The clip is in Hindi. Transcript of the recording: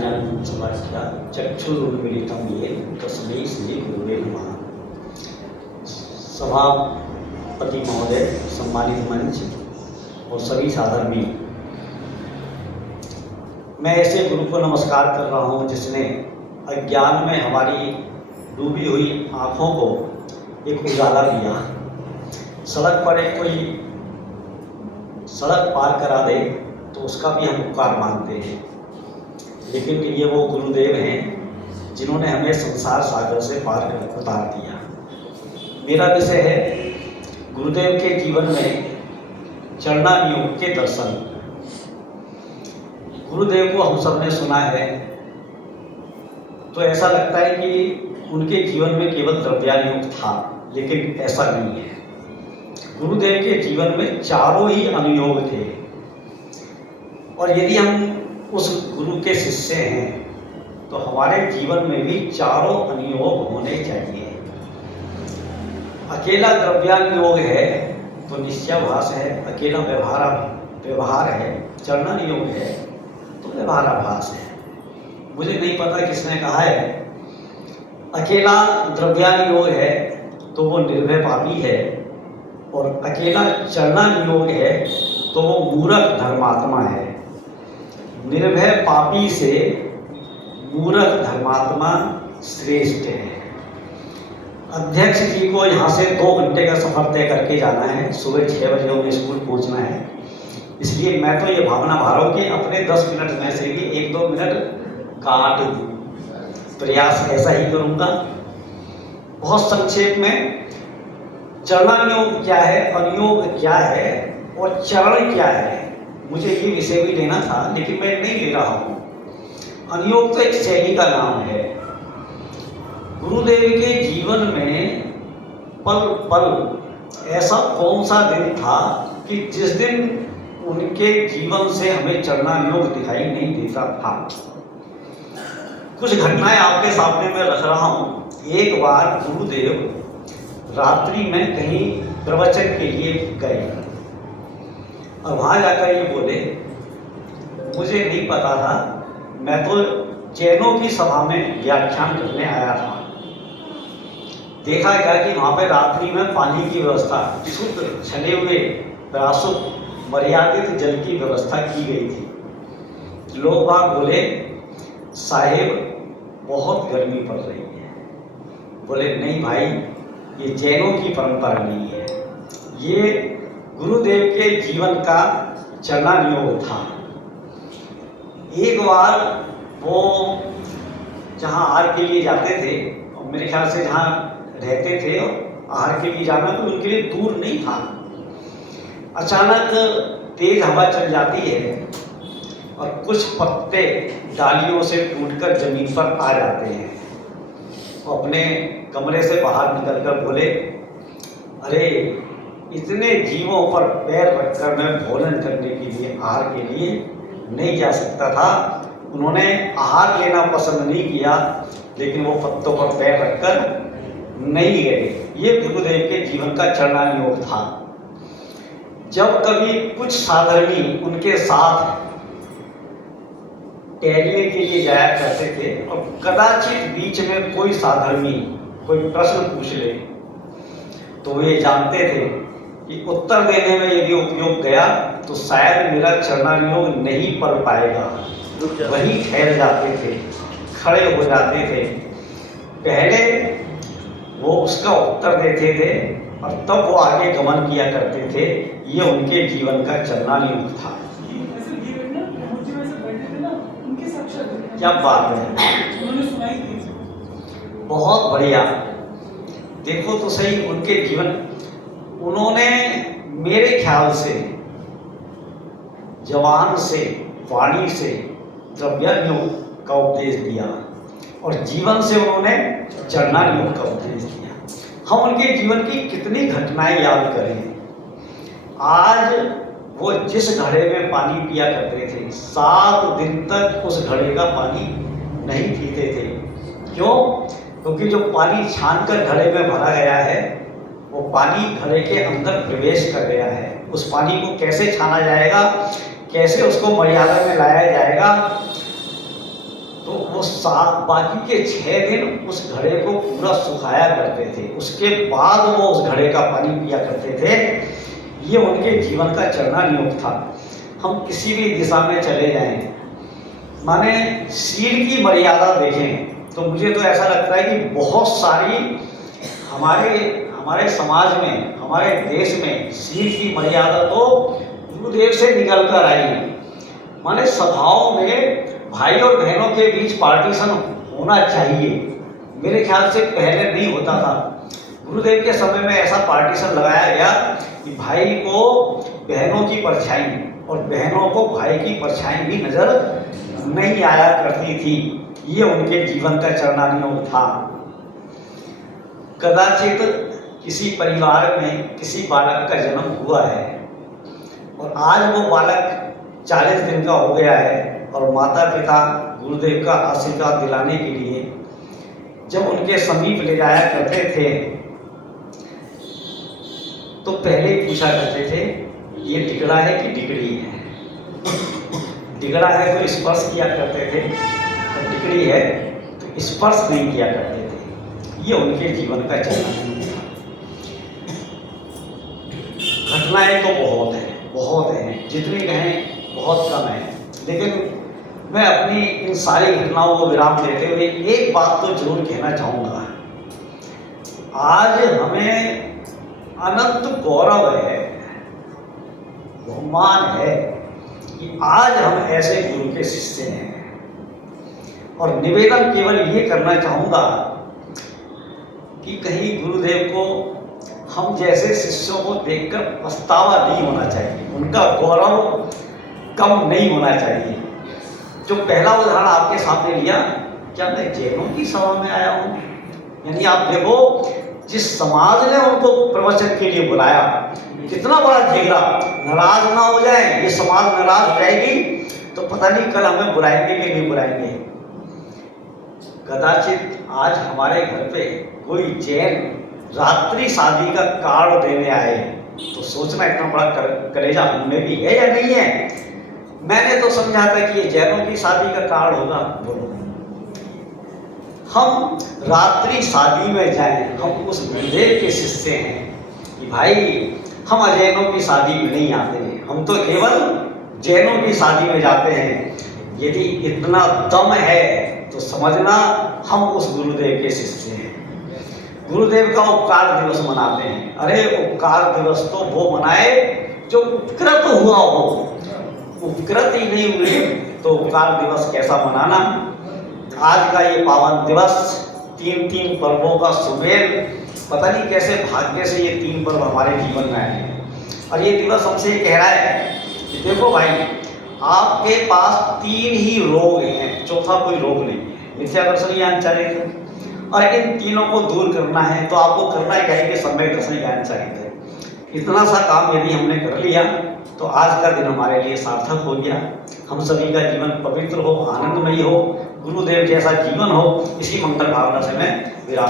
ज्ञानञ्जनशलाकया चक्षुरुन्मीलितं येन तस्मै श्रीगुरुवे नमः। सभापति महोदय, सम्मानित मंच और सभी साधर्मी, मैं ऐसे गुरु को नमस्कार कर रहा हूँ जिसने अज्ञान में हमारी डूबी हुई आँखों को एक उजाला दिया। सड़क पर एक कोई सड़क पार करा दे तो उसका भी हम उपकार मानते हैं, लेकिन ये वो गुरुदेव हैं जिन्होंने हमें संसार सागर से पार कर उतार दिया। मेरा विषय है गुरुदेव के जीवन में चरणानुयोग के दर्शन। गुरुदेव को हम सब ने सुना है तो ऐसा लगता है कि उनके जीवन में केवल द्रव्यानुयोग था, लेकिन ऐसा नहीं है। गुरुदेव के जीवन में चारों ही अनुयोग थे, और यदि हम उस गुरु के शिष्य हैं तो हमारे जीवन में भी चारों अनुयोग होने चाहिए। अकेला द्रव्यानुयोग है तो निश्चयाभास है, अकेला व्यवहार है, चरणानुयोग है तो व्यवहाराभास है। मुझे नहीं पता किसने कहा है, अकेला द्रव्यानुयोग है तो वो निर्भय पापी है, और अकेला चरणानुयोग है तो वो मूर्ख धर्मात्मा है। निर्भय पापी से मूर्ख धर्मात्मा श्रेष्ठ है। अध्यक्ष जी को यहाँ से 2 घंटे का सफर तय करके जाना है, सुबह 6 बजे उन्हें स्कूल पहुँचना है। इसलिए मैं तो ये भावना भा रहा हूँ कि अपने 10 मिनट में से भी 1-2 मिनट काट दूँ। प्रयास ऐसा ही करूँगा। बहुत संक्षेप में चरणानुयोग क्या है, अनुयोग क्या है और चरण क्या है, मुझे ये विषय भी लेना था लेकिन मैं नहीं ले रहा हूँ। अनुयोग तो एक शैली का नाम है। गुरुदेव के जीवन में पल पल ऐसा कौन सा दिन था कि जिस दिन उनके जीवन से हमें चरणानुयोग दिखाई नहीं देता था। कुछ घटनाएं आपके सामने मैं रख रहा हूँ। एक बार गुरुदेव रात्रि में कहीं प्रवचन के लिए गए और वहाँ जाकर ये बोले, मुझे नहीं पता था, मैं तो जैनों की सभा में व्याख्यान करने आया था। देखा क्या कि वहाँ पे रात्रि में पानी की व्यवस्था, शुद्ध छले हुए प्राशुद्ध मर्यादित जल की व्यवस्था की गई थी। लोग वहाँ बोले, साहेब बहुत गर्मी पड़ रही है। बोले नहीं भाई, ये जैनों की परंपरा नहीं है, ये गुरुदेव के जीवन का चरणानुयोग था। एक बार वो जहाँ आहार के लिए जाते थे, और मेरे ख्याल से जहाँ रहते थे और आहार के लिए जाना तो उनके लिए दूर नहीं था, अचानक तेज हवा चल जाती है और कुछ पत्ते डालियों से टूटकर जमीन पर आ जाते हैं। वो अपने कमरे से बाहर निकलकर बोले, अरे इतने जीवों पर पैर रखकर मैं भोजन करने के लिए, आहार के लिए नहीं जा सकता था। उन्होंने आहार लेना पसंद नहीं किया, लेकिन वो पत्तों पर पैर रखकर नहीं गए। ये गुरुदेव के जीवन का चरणानुयोग था। जब कभी कुछ साधर्मी उनके साथ टहलने के लिए जाया करते थे और कदाचित बीच में कोई साधर्मी कोई प्रश्न पूछ ले तो वे जानते थे कि उत्तर देने में यदि उपयोग गया तो शायद मेरा चरणानुयोग नहीं पढ़ पाएगा। वहीं ठहर जाते थे, खड़े हो जाते थे। पहले वो उसका उत्तर देते थे और तब वो आगे गमन किया करते थे। ये उनके जीवन का चरणानुयोग था। क्या बात है, बहुत बढ़िया। देखो तो सही उनके जीवन, उन्होंने मेरे ख्याल से जवान से, वाणी से द्रव्यानुयोग का उपदेश दिया और जीवन से उन्होंने चरणानुयोग का उपदेश दिया। हम उनके जीवन की कितनी घटनाएं याद करें। आज वो जिस घड़े में पानी पिया करते थे, 7 दिन तक उस घड़े का पानी नहीं पीते थे। क्यों? क्योंकि जो पानी छान कर घड़े में भरा गया है वो पानी घड़े के अंदर प्रवेश कर गया है। उस पानी को कैसे छाना जाएगा, कैसे उसको मर्यादा में लाया जाएगा, तो वो बाकी के 6 दिन उस घड़े को पूरा सुखाया करते थे, उसके बाद वो उस घड़े का पानी पिया करते थे। ये उनके जीवन का चलना नियम था। हम किसी भी दिशा में चले जाएं, माने शील की मर्यादा देखें तो मुझे तो ऐसा लगता है कि बहुत सारी हमारे समाज में, हमारे देश में शील की मर्यादा तो गुरुदेव से निकल कर आई है। माने सभाओं में भाई और बहनों के बीच पार्टीशन होना चाहिए। मेरे ख्याल से पहले नहीं होता था। गुरुदेव के समय में ऐसा पार्टीशन लगाया गया कि भाई को बहनों की परछाई और बहनों को भाई की परछाई भी नजर नहीं आया करती थी। ये उनके जीवन का चरणानियोग था। कदाचित किसी परिवार में किसी बालक का जन्म हुआ है और आज वो बालक 40 दिन का हो गया है और माता पिता गुरुदेव का आशीर्वाद दिलाने के लिए जब उनके समीप ले जाया करते थे तो पहले पूछा करते थे ये टिकड़ा है कि टिकड़ी है। टिकड़ा है तो स्पर्श किया करते थे और टिकड़ी है तो स्पर्श नहीं किया करते थे। ये उनके जीवन का चलन था। घटनाएं तो बहुत हैं, जितनी कहें बहुत कम है। लेकिन मैं अपनी इन सारी घटनाओं को विराम देते हुए एक बात तो जरूर कहना चाहूँगा। आज हमें अनंत गौरव है, बहुमान है कि आज हम ऐसे गुरु के शिष्य हैं। और निवेदन केवल ये करना चाहूँगा कि कहीं गुरुदेव को हम जैसे शिष्यों को देखकर पछतावा नहीं होना चाहिए, उनका गौरव कम नहीं होना चाहिए। जो पहला उदाहरण आपके सामने लिया, क्या मैं जैनों की सभा में आया हूँ? यानी आप देखो, जिस समाज ने उनको प्रवचन के लिए बुलाया, कितना बड़ा झगड़ा। नाराज ना हो जाए, ये समाज नाराज हो जाएगी तो पता नहीं कल हमें बुलाएंगे कि नहीं बुलाएंगे। कदाचित आज हमारे घर पे कोई जैन रात्रि शादी का कार्ड देने आए तो सोचना इतना बड़ा कलेजा हमें भी है या नहीं है। मैंने तो समझा था कि ये जैनों की शादी का कार्ड होगा। बोलो, हम रात्रि शादी में जाएं, हम उस गुरुदेव के शिष्य हैं कि भाई हम अजैनों की शादी में नहीं आते हैं, हम तो केवल जैनों की शादी में जाते हैं। यदि इतना दम है तो समझना हम उस गुरुदेव के शिष्य हैं। गुरुदेव का उपकार दिवस मनाते हैं। अरे उपकार दिवस तो वो मनाए जो उपकृत हुआ हो, उपकृत ही नहीं हुए तो उपकार दिवस कैसा मनाना। आज का ये पावन दिवस 3 पर्वों का सुमेल, पता नहीं कैसे भाग्य से ये 3 पर्व हमारे जीवन में आए हैं। और ये दिवस हमसे कह रहा है कि देखो भाई, आपके पास 3 ही रोग हैं, चौथा कोई रोग नहीं है। मिथ्यादर्शन ज्ञान चाहिए और इन तीनों को दूर करना है तो आपको करना क्या है कि सम्यक दर्शन ज्ञान चाहिए। इतना सा काम यदि हमने कर लिया तो आज का दिन हमारे लिए सार्थक हो गया। हम सभी का जीवन पवित्र हो, आनंदमयी हो, गुरुदेव जैसा जीवन हो, इसी मंगल भावना से मैं विराम